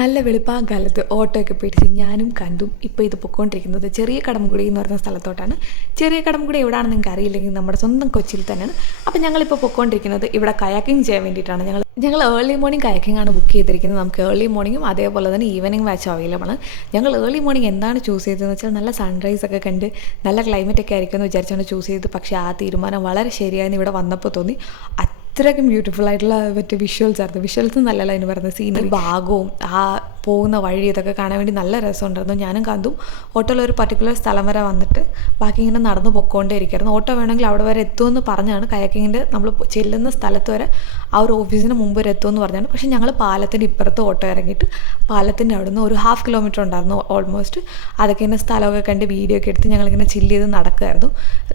നല്ല വെളുപ്പാങ്കാലത്ത് ഓട്ടോയൊക്കെ പിടിച്ച് ഞാനും കണ്ടും ഇപ്പോൾ ഇത് പൊയ്ക്കൊണ്ടിരിക്കുന്നത് ചെറിയ കടമ്പുകുടി എന്ന് പറയുന്ന സ്ഥലത്തോട്ടാണ്. ചെറിയ കടമ്പുകുടി എവിടെയാണെന്ന് നിങ്ങൾക്ക് അറിയില്ലെങ്കിൽ നമ്മുടെ സ്വന്തം കൊച്ചിയിൽ തന്നെയാണ്. അപ്പോൾ ഞങ്ങളിപ്പോൾ പൊയ്ക്കൊണ്ടിരിക്കുന്നത് ഇവിടെ കയാക്കിംഗ് ചെയ്യാൻ വേണ്ടിയിട്ടാണ്. ഞങ്ങൾ ഏർലി മോർണിംഗ് കയാക്കിംഗ് ആണ് ബുക്ക് ചെയ്തിരിക്കുന്നത്. നമുക്ക് ഏർലി മോർണിംഗും അതേപോലെ തന്നെ ഈവനിങ് ബാച്ചും അവൈലബിൾ ആണ്. ഞങ്ങൾ ഏർലി മോർണിംഗ് എന്താണ് ചൂസ് ചെയ്തതെന്ന് വെച്ചാൽ നല്ല സൺറൈസ് ഒക്കെ കണ്ട് നല്ല ക്ലൈമറ്റ് ഒക്കെ ആയിരിക്കും എന്ന് വിചാരിച്ചാണ് ചൂസ് ചെയ്തത്. പക്ഷേ ആ തീരുമാനം വളരെ ശരിയായെന്ന് ഇവിടെ വന്നപ്പോൾ തോന്നി. അത്രയ്ക്കും ബ്യൂട്ടിഫുൾ ആയിട്ടുള്ള മറ്റേ വിഷ്വൽസ് ആയിരുന്നു. വിഷ്വൽസ് നല്ലല്ല എന്ന് പറയുന്നത് സീനറി ഭാഗവും ആ പോകുന്ന വഴി ഇതൊക്കെ കാണാൻ വേണ്ടി നല്ല രസമുണ്ടായിരുന്നു. ഞാനും കണ്ടും ഓട്ടോയിൽ ഒരു പർട്ടിക്കുലർ സ്ഥലം വരെ വന്നിട്ട് ബാക്കി ഇങ്ങനെ നടന്ന് പൊക്കോണ്ടേ ഇരിക്കുകയായിരുന്നു. ഓട്ടോ വേണമെങ്കിൽ അവിടെ വരെ എത്തുമെന്ന് പറഞ്ഞാണ് കയാക്കിങ്ങിൻ്റെ നമ്മൾ ചെല്ലുന്ന സ്ഥലത്ത് വരെ ആ ഒരു ഓഫീസിന് മുമ്പ് വരെ എത്തുമെന്ന് പറഞ്ഞാണ്. പക്ഷേ ഞങ്ങൾ പാലത്തിൻ്റെ ഇപ്പുറത്ത് ഓട്ടോ ഇറങ്ങിയിട്ട് പാലത്തിൻ്റെ അവിടെ നിന്ന് ഒരു 1/2 കിലോമീറ്റർ ഉണ്ടായിരുന്നു ഓൾമോസ്റ്റ്. അതൊക്കെ ഇങ്ങനെ സ്ഥലമൊക്കെ കണ്ട് വീഡിയോ ഒക്കെ എടുത്ത് ഞങ്ങളിങ്ങനെ ചില്ല് ചെയ്ത് നടക്കുമായിരുന്നു.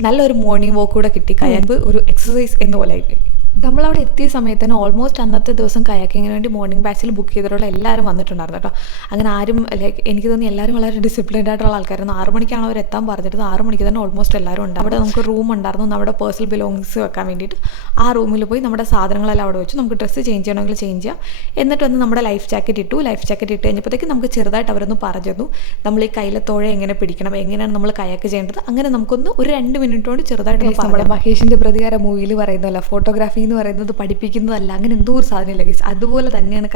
നല്ലൊരു മോർണിംഗ് വാക്ക് കൂടെ കിട്ടി. കയാക്ക് ഒരു എക്സസൈസ് എന്ന പോലെ ആയിട്ട് നമ്മളവിടെ എത്തിയ സമയത്ത് തന്നെ ഓൾമോസ്റ്റ് അന്നത്തെ ദിവസം കയാക്കിങ്ങിന് വേണ്ടി മോർണിംഗ് ബാച്ചിൽ ബുക്ക് ചെയ്തിട്ടുള്ള എല്ലാവരും വന്നിട്ടുണ്ടായിരുന്നു കേട്ടോ. അങ്ങനെ ആരും എനിക്ക് തോന്നി എല്ലാവരും വളരെ ഡിസിപ്ലിൻഡ് ആയിട്ടുള്ള ആൾക്കാരായിരുന്നു. 6 മണിക്കാണ് അവർ എത്താൻ പറഞ്ഞിരുന്നത്. 6 മണിക്ക് തന്നെ ഓൾമോസ്റ്റ് എല്ലാവരും ഉണ്ട്. അവിടെ നമുക്ക് റൂം ഉണ്ടായിരുന്നു നമ്മുടെ പേഴ്സണൽ ബിലോങ്ങിങ്സ് വെക്കാൻ വേണ്ടിയിട്ട്. ആ റൂമിൽ പോയി നമ്മുടെ സാധനങ്ങളെല്ലാം അവിടെ വെച്ചു. നമുക്ക് ഡ്രസ്സ് ചേഞ്ച് ചെയ്യണമെങ്കിൽ ചേഞ്ച് ചെയ്യാം. എന്നിട്ട് വന്ന് നമ്മുടെ ലൈഫ് ജാക്കറ്റ് ഇട്ടു. ലൈഫ് ജാക്കറ്റ് ഇട്ട് കഴിഞ്ഞപ്പോഴത്തേക്ക് നമുക്ക് ചെറുതായിട്ട് അവരൊന്ന് പറഞ്ഞു തന്നു നമ്മൾ ഈ കയ്യിലെ തുഴ എങ്ങനെ പിടിക്കണം, എങ്ങനെയാണ് നമ്മൾ കയാക്ക് ചെയ്യേണ്ടത്. അങ്ങനെ നമുക്കൊന്ന് ഒരു 2 മിനിറ്റ് കൊണ്ട് ചെറുതായിട്ട് നമ്മുടെ മഹേഷിൻ്റെ പ്രതികാര മൂവിയിൽ പറയുന്നതല്ല, ഫോട്ടോഗ്രാഫി എന്ന് പറയുന്നത് പഠിപ്പിക്കുന്നതല്ല, അങ്ങനെ എന്തോ ഒരു സാധനമില്ല ഗൈസ്. അതുപോലെ തന്നെയാണ്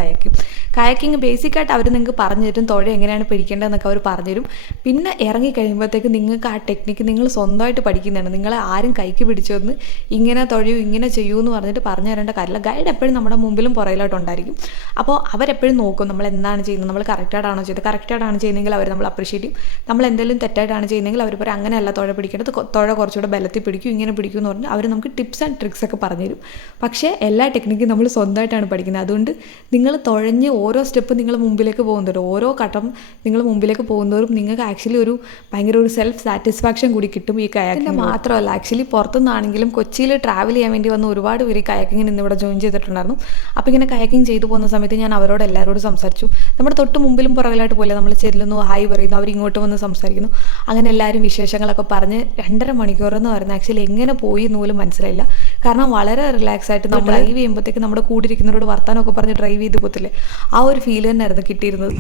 കയാക്കിങ് ബേസിക്കായിട്ട് അവർ നിങ്ങൾക്ക് പറഞ്ഞു തരും. തുഴ എങ്ങനെയാണ് പിടിക്കേണ്ടതെന്നൊക്കെ അവർ പറഞ്ഞു തരും. പിന്നെ ഇറങ്ങി കഴിയുമ്പോഴത്തേക്ക് നിങ്ങൾക്ക് ആ ടെക്നിക്ക് നിങ്ങൾ സ്വന്തമായിട്ട് പഠിക്കുന്നതാണ്. നിങ്ങളെ ആരും കൈക്ക് പിടിച്ചു വന്ന് ഇങ്ങനെ തുഴയൂ ഇങ്ങനെ ചെയ്യൂ എന്ന് പറഞ്ഞിട്ട് പറഞ്ഞു തരേണ്ട കാര്യമില്ല. ഗൈഡ് എപ്പോഴും നമ്മുടെ മുമ്പിലും പുറകിലോട്ടുണ്ടായിരിക്കും. അപ്പോൾ അവരെപ്പോഴും നോക്കും നമ്മൾ എന്താണ് ചെയ്യുന്നത്, നമ്മൾ കറക്റ്റായിട്ടാണോ ചെയ്തത്. കറക്റ്റായിട്ടാണ് ചെയ്യുന്നതെങ്കിൽ അവർ നമ്മൾ അപ്രീഷിയേറ്റ് ചെയ്യും. നമ്മൾ എന്തെങ്കിലും തെറ്റായിട്ടാണ് ചെയ്യുന്നതെങ്കിൽ അവർ പറയും അങ്ങനെയല്ല തുഴ പിടിക്കേണ്ടത്, തുഴ കുറച്ചുകൂടെ ബലത്തിൽ പിടിക്കും, ഇങ്ങനെ പിടിക്കും എന്ന് പറഞ്ഞ് അവർ നമുക്ക് ടിപ്സ് ആൻഡ് ട്രിക്സ് ഒക്കെ പറഞ്ഞു തരും. പക്ഷേ എല്ലാ ടെക്നിക്കും നമ്മൾ സ്വന്തമായിട്ടാണ് പഠിക്കുന്നത്. അതുകൊണ്ട് നിങ്ങൾ തുഴഞ്ഞ് ഓരോ സ്റ്റെപ്പ് നിങ്ങൾ മുമ്പിലേക്ക് പോകുന്നതോറും ഓരോ ഘട്ടം നിങ്ങൾ മുമ്പിലേക്ക് പോകുന്നതോറും നിങ്ങൾക്ക് ആക്ച്വലി ഒരു ഭയങ്കര ഒരു സെൽഫ് സാറ്റിസ്ഫാക്ഷൻ കൂടി കിട്ടും ഈ കയാക്കിൻ്റെ. മാത്രമല്ല ആക്ച്വലി പുറത്തുനിന്നാണെങ്കിലും കൊച്ചിയിൽ ട്രാവൽ ചെയ്യാൻ വേണ്ടി വന്ന ഒരുപാട് പേര് കയാക്കിങ്ങിന് ഇന്നിവിടെ ജോയിൻ ചെയ്തിട്ടുണ്ടായിരുന്നു. അപ്പോൾ ഇങ്ങനെ കയാക്കിങ് ചെയ്തു പോകുന്ന സമയത്ത് ഞാൻ അവരോട് എല്ലാവരോടും സംസാരിച്ചു. നമ്മുടെ തൊട്ട് മുമ്പിലും പുറകിലായിട്ട് പോലെ നമ്മൾ ചെല്ലുന്നു, ഹായ് പറയുന്നു, അവർ ഇങ്ങോട്ട് വന്ന് സംസാരിക്കുന്നു. അങ്ങനെ എല്ലാവരും വിശേഷങ്ങളൊക്കെ പറഞ്ഞ് 2.5 മണിക്കൂറെന്ന് പറയുന്നത് ആക്ച്വലി എങ്ങനെ പോയി എന്ന് പോലും മനസ്സിലായില്ല. കാരണം വളരെ റിലാക്സ് ആയിട്ട് നമ്മൾ ഡ്രൈവ് ചെയ്യുമ്പോഴത്തേക്ക് നമ്മുടെ കൂടെ ഇരിക്കുന്നവരോട് വർത്താനമൊക്കെ പറഞ്ഞ് ഡ്രൈവ് ചെയ്ത് പോകത്തില്ലേ, ആ ഒരു ഫീൽ തന്നെയായിരുന്നു കിട്ടിയിരുന്നത്.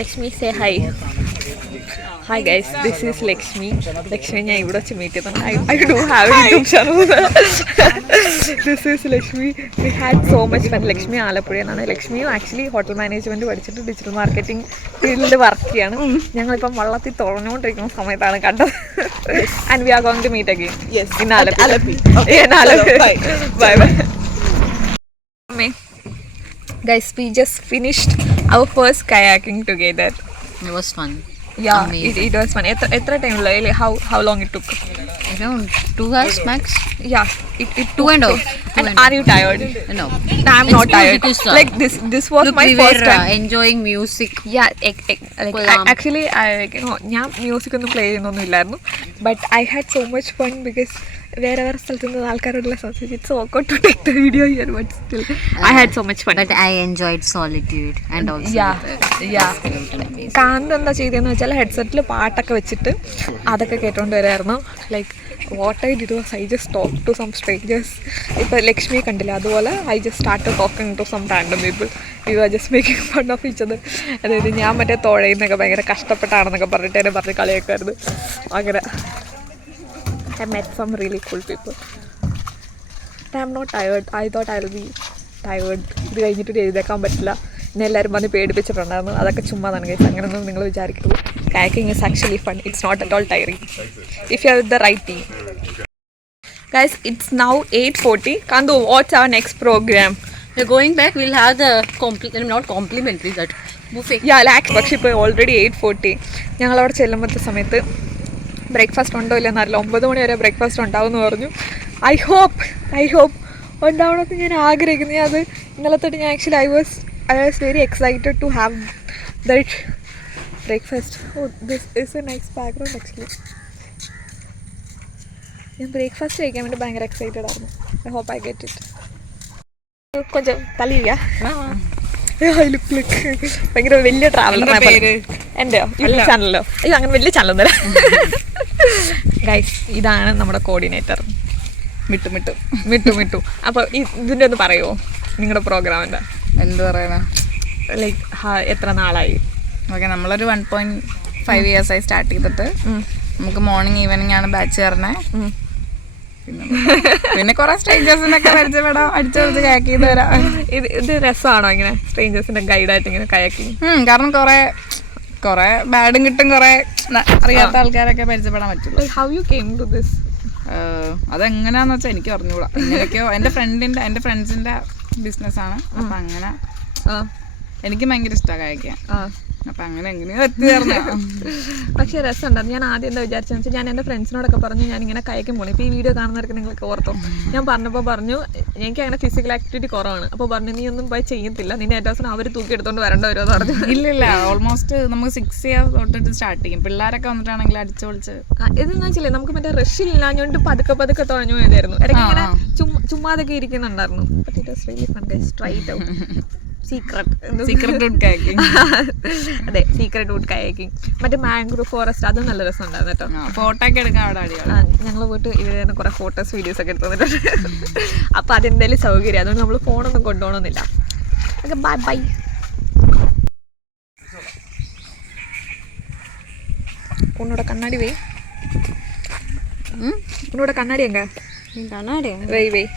Lakshmi say hi. Hi guys, this is Lakshmi. Lakshmi ഞാൻ ഇവിടെ വെച്ച് മീറ്റ് ചെയ്തത്. I do have YouTube channel. This is Lakshmi. We had so much fun. Lakshmi ആലപ്പുഴയെന്നാണ്. ലക്ഷ്മിയും ആക്ച്വലി ഹോട്ടൽ മാനേജ്മെൻറ്റ് പഠിച്ചിട്ട് ഡിജിറ്റൽ മാർക്കറ്റിംഗ് ഫീൽഡിൽ വർക്ക് ചെയ്യാണ്. ഞങ്ങളിപ്പം വള്ളത്തിൽ തുറന്നുകൊണ്ടിരിക്കുന്ന സമയത്താണ് കണ്ടത്. And we are going to meet again in Alleppey. Bye bye. Guys, we just finished our first kayaking together. It was fun. Yeah, it was fun. Etra time like how long it took? Around 2 hours max. Yeah, it 2.5. And are you tired? No. I'm not tired. Like this was Look, my we first were time enjoying music. Yeah, actually ഞാൻ music ഒന്നും play ചെയ്യുന്നൊന്നും ഇല്ലായിരുന്നു. But I had so much fun because വേറെ സ്ഥലത്ത് നിന്ന് ആൾക്കാരോടുള്ള സംസാരിച്ച് it's awkward to take the video here, but still I had so much fun. But I enjoyed solitude and also Kanth എന്താ ചെയ്തതെന്ന് വെച്ചാൽ ഹെഡ്സെറ്റിൽ പാട്ടൊക്കെ വെച്ചിട്ട് അതൊക്കെ കേട്ടോണ്ട് വരായിരുന്നു. Like what I did was I just talk to some strangers. ഇപ്പോൾ ലക്ഷ്മിയെ കണ്ടില്ല, അതുപോലെ I just start talking to some random people. We are just making fun of each other. അതായത് ഞാൻ മറ്റേ തുഴയുന്നൊക്കെ ഭയങ്കര കഷ്ടപ്പെട്ടാണെന്നൊക്കെ പറഞ്ഞിട്ട് എന്നെ പറഞ്ഞ് കളിയാക്കുമായിരുന്നു. അങ്ങനെ I met some really cool people. I'm not tired. I thought I'll be tired. ഇത് കഴിഞ്ഞിട്ട് എഴുതേക്കാൻ പറ്റില്ല. എന്നെ എല്ലാവരും വന്ന് പേടിപ്പിച്ചിട്ടുണ്ടായിരുന്നു. അതൊക്കെ ചുമ്മാതാണ് ഗൈസ്, അങ്ങനെയൊന്നും നിങ്ങൾ വിചാരിക്കരുത്. Kayaking is actually fun. It's not at all tiring if you are with the right team. Guys, it's now 8:40. Kandu, what's our next program? we're going back. We'll have the not complimentary, that buffet. Yeah, പക്ഷേ ഇപ്പോൾ already 8:40. ഞങ്ങളവിടെ ചെല്ലുമ്പോഴത്തെ സമയത്ത് breakfast ഉണ്ടോ ഇല്ലെന്നറിയില്ല. 9 മണി വരെ breakfast ഉണ്ടാവുമെന്ന് പറഞ്ഞു. I hope ഉണ്ടാവണമെന്ന് ഞാൻ ആഗ്രഹിക്കുന്നു. അത് ഇന്നലെ തൊട്ട് ഞാൻ actually I was very excited to have that breakfast. This is a nice background actually. ഞാൻ ബ്രേക്ക്ഫാസ്റ്റ് കഴിക്കാൻ വേണ്ടി ഭയങ്കര എക്സൈറ്റഡ് ആയിരുന്നു. I hope I get it. കൊഞ്ചം തലയില്ല ഭയങ്കര വലിയ ട്രാവലർ. എൻ്റെ യൂട്യൂബ് ചാനലല്ലോ? അയ്യോ, അങ്ങനെ വലിയ ചാനലൊന്നുമില്ല. ഗൈസ്, ഇതാണ് നമ്മുടെ കോർഡിനേറ്റർ മിട്ടു. അപ്പോൾ ഇതിൻ്റെ ഒന്ന് പറയുമോ നിങ്ങളുടെ പ്രോഗ്രാമിൻ്റെ? എന്ത് പറയാനാ, ലൈക്ക് എത്ര നാളായി? ഓക്കെ, നമ്മളൊരു 1.5 ഇയേഴ്സായി സ്റ്റാർട്ട് ചെയ്തിട്ട്. നമുക്ക് മോർണിംഗ് ഈവനിങ് ആണ് ബാച്ച് കയറണേ. പിന്നെ കുറെ സ്ട്രേഞ്ചേഴ്സിനൊക്കെ പരിചയപ്പെടാം, അടിച്ചു കയാക്ക് ചെയ്ത് വരാം. ഇത് രസമാണോ ഇങ്ങനെ സ്ട്രേഞ്ചേഴ്സിന്റെ ഗൈഡായിട്ട് ഇങ്ങനെ കയാക്കിങ്? കാരണം കുറെ ബാഡും കിട്ടും, കുറെ അറിയാത്ത ആൾക്കാരൊക്കെ പരിചയപ്പെടാൻ പറ്റുള്ളൂ. How you came to this? അതെങ്ങനെയാന്ന് വെച്ചാൽ എനിക്ക് അറിഞ്ഞുകൂടാ. ഇങ്ങനെയൊക്കെയോ എൻ്റെ ഫ്രണ്ട്സിന്റെ ബിസിനസ്സാണ്. അപ്പം അങ്ങനെ എനിക്ക് ഭയങ്കര ഇഷ്ടമാണ് കയക്കാൻ. അപ്പം അങ്ങനെ എങ്ങനെയോ എത്തിച്ചേർന്ന. പക്ഷേ രസമുണ്ടായിരുന്നു. ഞാൻ ആദ്യം എന്താ വിചാരിച്ചെന്ന് വെച്ചാൽ, ഞാൻ എൻ്റെ ഫ്രണ്ട്സിനോടൊക്കെ പറഞ്ഞു ഞാൻ ഇങ്ങനെ കയക്കാൻ പോകണം. ഇപ്പോൾ ഈ വീഡിയോ കാണുന്നവർക്ക് നിങ്ങൾക്ക് ഓർത്തോ, ഞാൻ പറഞ്ഞപ്പോൾ പറഞ്ഞു എനിക്ക് അങ്ങനെ ഫിസിക്കൽ ആക്ടിവിറ്റി കുറവാണ്. അപ്പോൾ പറഞ്ഞു നീ ഒന്നും പോയി ചെയ്യത്തില്ല, നിന്നെ ഏറ്റവും ദിവസം അവർ തൂക്കി എടുത്തോണ്ട് വരേണ്ട വരുമെന്ന് പറഞ്ഞു. ഇല്ലില്ല, ഓൾമോസ്റ്റ് നമുക്ക് 6 ഇയേഴ്സ് തൊട്ടിട്ട് സ്റ്റാർട്ട് ചെയ്യും. പിള്ളേരൊക്കെ വന്നിട്ടാണെങ്കിൽ അടിച്ചു പൊളിച്ച്. ഇതെന്ന് വെച്ചില്ലേ, നമുക്ക് മറ്റേ റഷില്ലാഞ്ഞോണ്ട് പതുക്കെ തുഴഞ്ഞു പോയതായിരുന്നു. ഇടയ്ക്ക് ഇങ്ങനെ ചുമ്മാതൊക്കെ ഇരിക്കുന്നുണ്ടായിരുന്നു. But it was really fun guys, try it out. Secret wood kayaking. അതെ, സീക്രട്ട് വുഡ് കയാക്കിംഗ്. മറ്റേ മാംഗ്രൂവ് ഫോറസ്റ്റ്, അതും നല്ല രസമുണ്ടായിരുന്നു കേട്ടോ. ഫോട്ടോ ഒക്കെ എടുക്കാൻ അവിടെ അടിയാണ്. ഞങ്ങൾ പോയിട്ട് ഇവർ തന്നെ കുറെ ഫോട്ടോസ് വീഡിയോസ് ഒക്കെ എടുത്തു തന്നിട്ടുണ്ട്. അപ്പോൾ അതെന്തായാലും സൗകര്യം, അതുകൊണ്ട് നമ്മൾ ഫോണൊന്നും കൊണ്ടുപോകണമെന്നില്ല. Okay, bye bye. ഉന്നോட കണ്ണാടി വെയ്, ഉന്നോட കണ്ണാടി എങ്ക கண்ணாடி வெய் வெய்.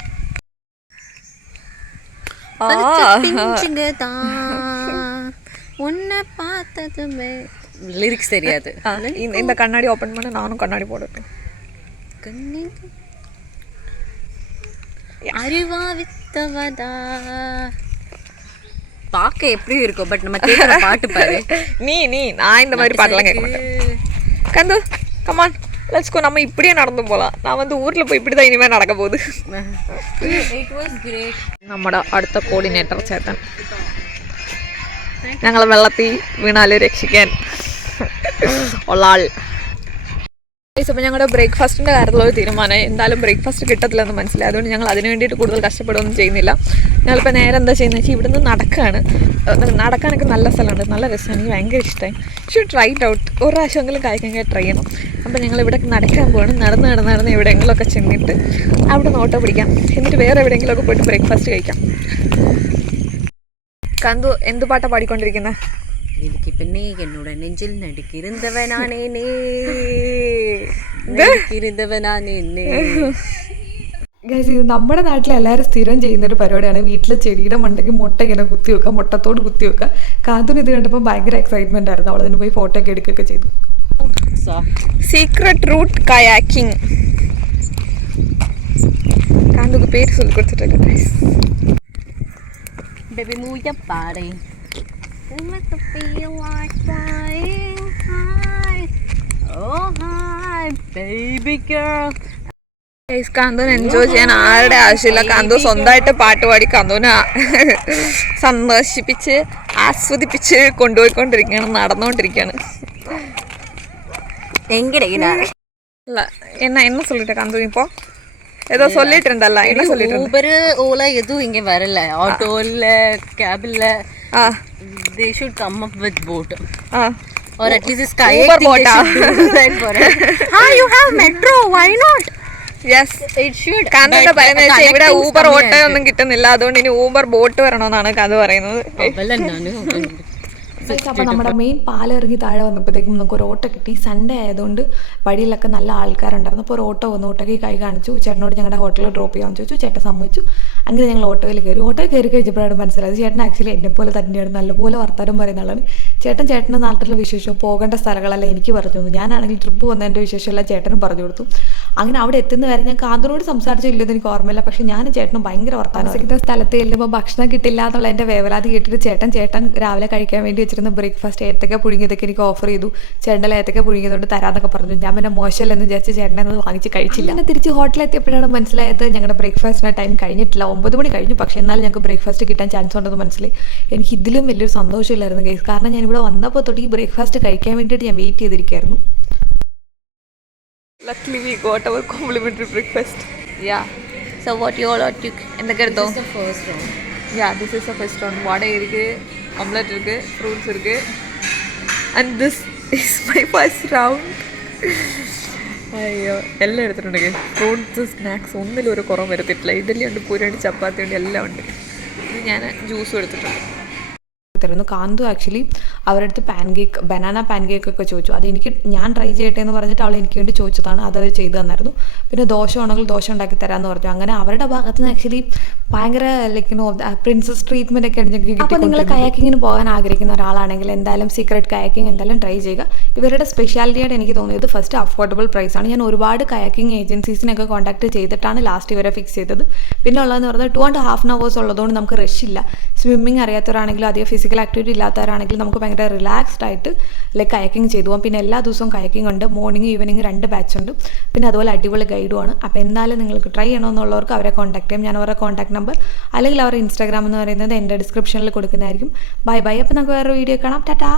உன்னை பார்த்ததுமே லிரிக்ஸ் தெரியாது. இந்த கண்ணாடி ஓப்பன் பண்ண நானும் கண்ணாடி போடட்டும். அறிவாவித்தவதா பார்க்க எப்படி இருக்கும், பட் நம்ம கேட்குற பாட்டு பாரு. நீ நான் இந்த மாதிரி பாட்டெல்லாம் கேட்க மாட்டேன். கந்து கமான் லெட்ஸ் கோ. நம்ம இப்படியே நடந்து போகலாம். நான் வந்து ஊரில் போய் இப்படி தான் இனிமேல் நடக்க போகுது. നമ്മുടെ അടുത്ത കോർഡിനേറ്റർ ചേട്ടൻ ഞങ്ങളെ വെള്ളത്തിൽ വീണാൽ രക്ഷിക്കാൻ ഉള്ള ആൾ. അപ്പോൾ ഞങ്ങളുടെ ബ്രേക്ക്ഫാസ്റ്റിൻ്റെ കാര്യത്തിലുള്ള ഒരു തീരുമാനം, എന്തായാലും ബ്രേക്ക്ഫാസ്റ്റ് കിട്ടത്തില്ലെന്ന് മനസ്സിലായി. അതുകൊണ്ട് ഞങ്ങൾ അതിന് വേണ്ടിയിട്ട് കൂടുതൽ കഷ്ടപ്പെടുകയൊന്നും ചെയ്യുന്നില്ല. ഞങ്ങളിപ്പോൾ നേരെ എന്താ ചെയ്യുന്നത് വെച്ചാൽ ഇവിടുന്ന് നടക്കാനൊക്കെ നല്ല സ്ഥലമുണ്ട്, നല്ല രസമാണ്, എനിക്ക് ഭയങ്കര ഇഷ്ടമായി. Should try it out. ഒരു പ്രാവശ്യമെങ്കിലും കായ്ക്കാൻ ട്രൈ ചെയ്യണം. അപ്പോൾ ഞങ്ങൾ ഇവിടെ നടക്കാൻ പോകണം. നടന്ന് എവിടെയെങ്കിലുമൊക്കെ ചെന്നിട്ട് അവിടെ നിന്ന് ഓട്ടോ പിടിക്കാം, എന്നിട്ട് വേറെ എവിടെയെങ്കിലുമൊക്കെ പോയിട്ട് ബ്രേക്ക്ഫാസ്റ്റ് കഴിക്കാം. കന്തു എന്ത് പാട്ടാണ് പാടിക്കൊണ്ടിരിക്കുന്നത്? இதுக்கு பின்னே என்னோட நெஞ்சில் நடுக்கிருந்தவனானே ഗൈസ്, ഇത് നമ്മുടെ നാട്ടിൽ എല്ലാവരും സ്ഥിരം ചെയ്യുന്നൊരു പരിപാടിയാണ്. വീട്ടിൽ ചെടിയുടെ മണ്ടയ്ക്ക് മുട്ട ഇങ്ങനെ കുത്തി വെക്കുക, മുട്ടത്തോട് കുത്തി വെക്കുക. കാന്തുന് ഇത് കണ്ടപ്പോൾ ഭയങ്കര എക്സൈറ്റ്മെന്റ് ആയിരുന്നു. അവൾ അതിന് പോയി ഫോട്ടോ ഒക്കെ എടുക്കുകയൊക്കെ ചെയ്തു. Secret root kayaking. കാന്തുക്ക് പേര് ചൊല്ലി കൊടുത്തിട്ടില്ല guys. Baby, move your body. Let the feel like flying high. Oh, hi, baby girl. കാന്തുവിന് എൻജോയ് ചെയ്യാൻ ആരുടെ ആവശ്യമില്ല. കാന്തു സ്വന്തമായിട്ട് പാട്ട് പാടി കാന്തുവിനെ സന്തോഷിപ്പിച്ച് ആസ്വദിപ്പിച്ച് കൊണ്ടുപോയിക്കൊണ്ടിരിക്കുകയാണ്, നടന്നുകൊണ്ടിരിക്കുകയാണ്. என்ன சொல்லிட்ட காந்து? இப்போ ஏதோ சொல்லிட்டு இருந்தல்ல, என்ன சொல்லிட்டு இருந்த? ஊபர் ஓலா எதுவும் இங்க வரல, ஆட்டோ இல்ல, கேப் இல்ல. they should come up with boat or at least sky Uber boat. You have metro, why not? Yes, it should. കാന്തുവിന്റെ പറയുന്നത് വെച്ചാൽ ഇവിടെ ഊബർ ഓട്ടോ ഒന്നും കിട്ടുന്നില്ല, അതുകൊണ്ട് ഇനി ഊബർ ബോട്ട് വരണമെന്നാണ് കാന്തു പറയുന്നത്. അപ്പോൾ നമ്മുടെ മെയിൻ പാലം ഇറങ്ങി താഴെ വന്നപ്പോഴത്തേക്കും നമുക്ക് ഒരു ഓട്ടോ കിട്ടി. സൺഡേ ആയതുകൊണ്ട് വഴിയിലൊക്കെ നല്ല ആൾക്കാരുണ്ടായിരുന്നു. അപ്പോൾ ഒരു ഓട്ടോ വന്നു, ഓട്ടോയ്ക്ക് കൈ കാണിച്ചു, ചേട്ടനോട് ഞങ്ങളുടെ ഹോട്ടലിൽ ഡ്രോപ്പ് ചെയ്യാമെന്ന് ചോദിച്ചു. ചേട്ടൻ സമ്മതിച്ചു. അങ്ങനെ ഞങ്ങൾ ഓട്ടോയിൽ കയറി കഴിഞ്ഞപ്പോഴാണ് മനസ്സിലായത് ചേട്ടൻ ആക്ച്വലി എന്നെപ്പോലെ തന്നെയാണ്, നല്ലപോലെ വർത്താനം പറയുന്ന ആളാണ്. ചേട്ടൻ്റെ നാട്ടിലെ വിശേഷം, പോകേണ്ട സ്ഥലങ്ങളെല്ലാം എനിക്ക് പറഞ്ഞു തന്നു. ഞാനാണെങ്കിൽ ട്രിപ്പ് വന്നതിൻ്റെ വിശേഷമെല്ലാം ചേട്ടനും പറഞ്ഞു കൊടുത്തു. അങ്ങനെ അവിടെ എത്തുന്ന വരെ ഞാൻ കാന്തുവിനോട് സംസാരിച്ചില്ലെന്ന് എനിക്ക് ഓർമ്മയില്ല. പക്ഷേ ഞാൻ ചേട്ടനും ഭയങ്കര വർത്താനം. സ്ഥലത്ത് ചെല്ലുമ്പോൾ ഭക്ഷണം കിട്ടില്ല എന്നുള്ള എൻ്റെ വേവലാതി കേട്ടിട്ട് ചേട്ടൻ രാവിലെ കഴിക്കാൻ വേണ്ടി വെച്ചിരുന്ന ബ്രേക്ക്ഫാസ്റ്റ് ഏത്തക്ക പുഴുങ്ങിയതൊക്കെ എനിക്ക് ഓഫർ ചെയ്തു. ചേട്ടൻ്റെ ഏത്തക്ക പുഴുങ്ങിയതുകൊണ്ട് തരാമെന്നൊക്കെ പറഞ്ഞു. ഞാൻ പിന്നെ മോശമല്ലെന്ന് വിചാരിച്ച് ചേട്ടനെ അത് വാങ്ങിച്ച് കഴിച്ചില്ല. അങ്ങനെ തിരിച്ച് ഹോട്ടലെത്തിയപ്പോഴാണ് മനസ്സിലായത് ഞങ്ങളുടെ ബ്രേക്ക്ഫാസ്റ്റിന് ടൈം കഴിഞ്ഞിട്ടില്ല, 9 മണി കഴിഞ്ഞു. പക്ഷേ എന്നാലും ഞങ്ങൾക്ക് ബ്രേക്ക്ഫാസ്റ്റ് കിട്ടാൻ ചാൻസ് ഉണ്ടെന്ന് മനസ്സിലായി. എനിക്ക് ഇതിലും വലിയൊരു സന്തോഷമില്ലായിരുന്നു ഗൈസ്, കാരണം ഞാനിവിടെ വന്നപ്പോൾ തൊട്ട് ഈ ബ്രേക്ക്ഫാസ്റ്റ് കഴിക്കാൻ വേണ്ടിയിട്ട് ഞാൻ wait ചെയ്തിരിക്കുകയായിരുന്നു. Luckily we got our complimentary breakfast. Yeah. So what you all took? എന്തൊക്കെ എടുത്തോ? This is the first round. Yeah, this is the first round. വട இருக்கு, omelette இருக்கு, fruits இருக்கு. And this is my first round. അയ്യോ, എല്ലാം എടുത്തിട്ടുണ്ട്. Fruits, snacks ഒന്നിലും ഒരു കുറവ് വരുത്തിയിട്ടില്ല. ഇഡലി ഉണ്ട്, പൂരി ഉണ്ട്, ചപ്പാത്തി ഉണ്ട്, എല്ലാം ഉണ്ട്. ഇത് ഞാൻ ജ്യൂസും എടുത്തിട്ടുണ്ട്. തരുന്നു. കാന്തു ആക്ച്വലി അവരുടെ അടുത്ത് ബനാന പാൻ കേക്ക് ഒക്കെ ചോദിച്ചു. അതെനിക്ക് ഞാൻ ട്രൈ ചെയ്യട്ടെ എന്ന് പറഞ്ഞിട്ട് അവൾ എനിക്ക് വേണ്ടി ചോദിച്ചതാണ്. അതവർ ചെയ്തു തന്നായിരുന്നു. പിന്നെ ദോശ ആണെങ്കിൽ ദോശ ഉണ്ടാക്കി തരാമെന്ന് പറഞ്ഞു. അങ്ങനെ അവരുടെ ഭാഗത്ത് നിന്ന് ആക്ച്വലി ഭയങ്കര പ്രിൻസസ് ട്രീറ്റ്മെൻ്റ് ഒക്കെ എനിക്ക്. അപ്പോൾ നിങ്ങൾ കയാക്കിങ്ങിന് പോകാൻ ആഗ്രഹിക്കുന്ന ഒരാളാണെങ്കിൽ എന്തായാലും സീക്രട്ട് കയാക്കിങ് എന്തായാലും ട്രൈ ചെയ്യുക. ഇവരുടെ സ്പെഷ്യാലിറ്റിയായിട്ട് എനിക്ക് തോന്നിയത് ഫസ്റ്റ് അഫോർഡബിൾ പ്രൈസാണ്. ഞാൻ ഒരുപാട് കയാക്കിങ് ഏജൻസീസിനൊക്കെ കോൺടാക്ട് ചെയ്തിട്ടാണ് ലാസ്റ്റ് ഇവരെ ഫിക്സ് ചെയ്തത്. പിന്നെ ഉള്ളതെന്ന് പറഞ്ഞാൽ 2.5 hours ഉള്ളതുകൊണ്ട് നമുക്ക് റഷ് ഇല്ല. സ്വിമ്മിങ് അറിയാത്തവരാണെങ്കിലും അധികം ഫിസിക്കൽ ആക്ടിവിറ്റി ഇല്ലാത്തവരാണെങ്കിലും നമുക്ക് ഭയങ്കര റിലാക്സ്ഡ് ആയിട്ട് കയാക്കിങ് ചെയ്തു പോകാം. പിന്നെ എല്ലാ ദിവസവും കയാക്കിങ് ഉണ്ട്. മോർണിംഗ് ഈവനിങ് 2 batch ഉണ്ട്. പിന്നെ അതുപോലെ അടിപൊളി ഗൈഡുമാണ്. അപ്പോൾ എന്തായാലും നിങ്ങൾക്ക് ട്രൈ ചെയ്യണമെന്നുള്ളവർക്ക് അവരെ കോൺടാക്ട് ചെയ്യാം. ഞാൻ അവരുടെ കോൺടാക്ട് നമ്പർ അല്ലെങ്കിൽ അവരുടെ ഇൻസ്റ്റാഗ്രാം എന്ന് പറയുന്നത് എൻ്റെ ഡിസ്ക്രിപ്ഷനിൽ കൊടുക്കുന്നതായിരിക്കും. ബൈ. അപ്പോൾ നമുക്ക് വേറെ വീഡിയോ കാണാം. ടാറ്റാ.